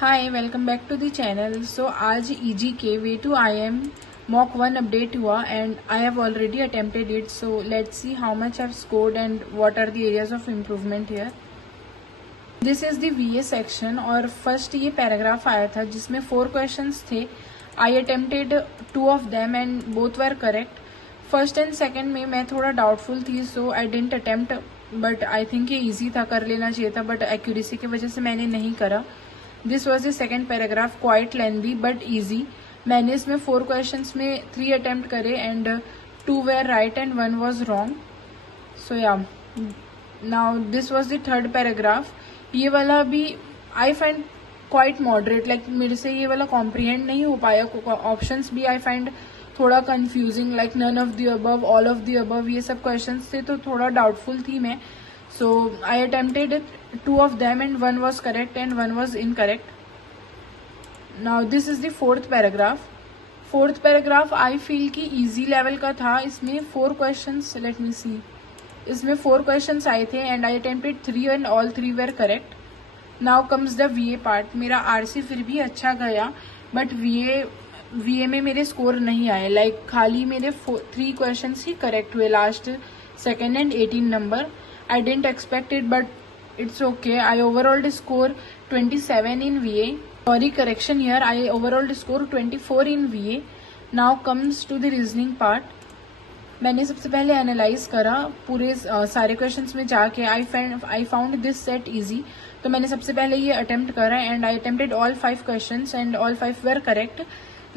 Hi, welcome back to the channel. So आज easy के way to IIM mock 1 update हुआ and I have already attempted it. So let's see how much I have scored and what are the areas of improvement here. This is the VA section और first ये paragraph आया था जिसमें 4 questions थे। I attempted 2 of them and both were correct. First and second में मैं थोड़ा doubtful थी, so I didn't attempt, but I think ये ईजी था, कर लेना चाहिए था, बट एक्यूरेसी की वजह से मैंने नहीं करा। This was the second paragraph, quite lengthy but easy. मैंने इसमें 4 क्वेश्चंस में 3 अटेम्प्ट करे and 2 were right and 1 was wrong. So yeah now this was the third paragraph. ये वाला भी I find quite moderate, like मेरे से ये वाला कॉम्प्रीहेंड नहीं हो पाया। ऑप्शंस भी आई फाइंड थोड़ा confusing, like none of the above, all of the above, ये सब क्वेश्चंस थे, तो थोड़ा डाउटफुल थी मैं। So I attempted it, 2 of them and 1 was correct and 1 was incorrect. Now this is the fourth paragraph. Fourth paragraph I feel कि easy level का था। इसमें 4 questions, let me see, इसमें 4 questions आए थे and I attempted 3 and all 3 were correct. Now comes the VA part. मेरा RC फिर भी अच्छा गया but VA में मेरे स्कोर नहीं आए, लाइक खाली मेरे 3 questions ही करेक्ट हुए, last, second and 18 number. I didn't expect it, but it's okay. I overall score 27 in VA. Sorry, correction here. I overall score 24 in VA. Now comes to the reasoning part. मैंने सबसे पहले analyse करा पूरे सारे questions में जाके। I found this set easy. तो मैंने सबसे पहले ये अटेम्प्ट करा and I attempted all 5 questions and all 5 were correct.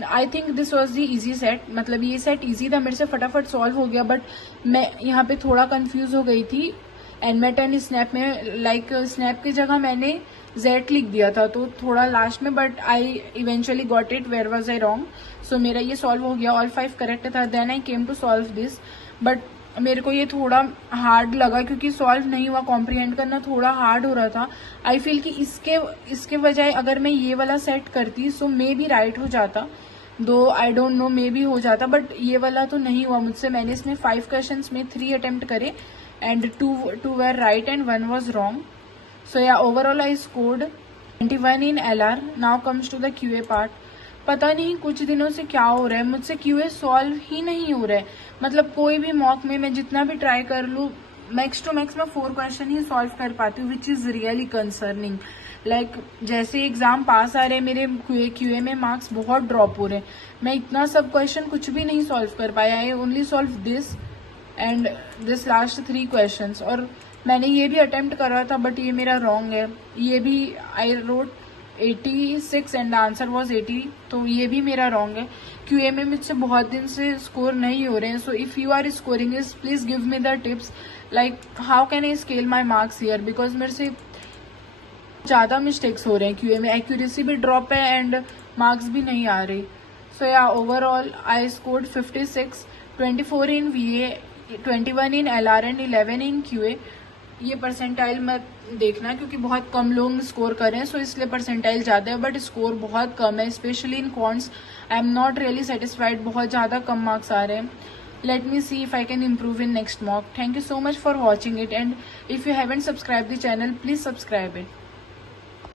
I think this was the easy set, मतलब ये सेट इजी था, मेरे से फटाफट सॉल्व हो गया, बट मैं यहाँ पे थोड़ा कंफ्यूज हो गई थी। एंड मैं 10 स्नैप में, लाइक स्नैप की जगह मैंने Z लिख दिया था, तो थोड़ा लास्ट में, but I eventually got it, where was I wrong. So मेरा ये सॉल्व हो गया, ऑल 5 करेक्ट था। Then I came to solve this, but मेरे को ये थोड़ा हार्ड लगा क्योंकि सॉल्व नहीं हुआ, कॉम्प्रीहेंड करना थोड़ा हार्ड हो रहा था। आई फील कि इसके बजाय अगर मैं ये वाला सेट करती सो मे बी राइट हो जाता, दो I don't know, may be हो जाता, बट ये वाला तो नहीं हुआ मुझसे। मैंने इसमें 5 क्वेश्चंस में 3 अटेम्प्ट करे and 2 were right and 1 was wrong. So yeah, overall I scored 21 in LR. Now comes to the QA part. पता नहीं कुछ दिनों से क्या हो रहा है, मुझसे QA सॉल्व ही नहीं हो रहा है। मतलब कोई भी मॉक में मैं जितना भी ट्राई कर लूँ, मैक्स टू मैक्स मैं 4 क्वेश्चन ही सॉल्व कर पाती हूँ, which is really concerning. Like जैसे एग्जाम पास आ रहे हैं मेरे, QA में मार्क्स बहुत ड्रॉप हो रहे हैं। मैं इतना सब क्वेश्चन कुछ भी नहीं सॉल्व कर पाया। I only solve this and this last 3 questions. और मैंने ये भी अटेम्प्ट करा था बट ये मेरा रॉन्ग है। ये भी I wrote 86 and answer was 80, तो ये भी मेरा रॉन्ग है। QA में मुझसे बहुत दिन से स्कोर नहीं हो रहे हैं। So if you are scoring is, please give me the tips, like how can I scale my marks here, because मेरे से ज़्यादा मिस्टेक्स हो रहे हैं QA में, एक्यूरेसी भी ड्रॉप है एंड मार्क्स भी नहीं आ रही। सो या overall I scored 56, 24 in VA, 21 in LR and 11 in QA। ये परसेंटाइल मत देखना क्योंकि बहुत कम लोग स्कोर कर रहे हैं, सो इसलिए परसेंटाइल ज़्यादा है, बट स्कोर बहुत कम है, specially in quants. I am not really satisfied, बहुत ज़्यादा कम मार्क्स आ रहे हैं। Let me see if I can improve in next mock. Thank you so much for watching it, and if you haven't subscribe the channel, please subscribe it.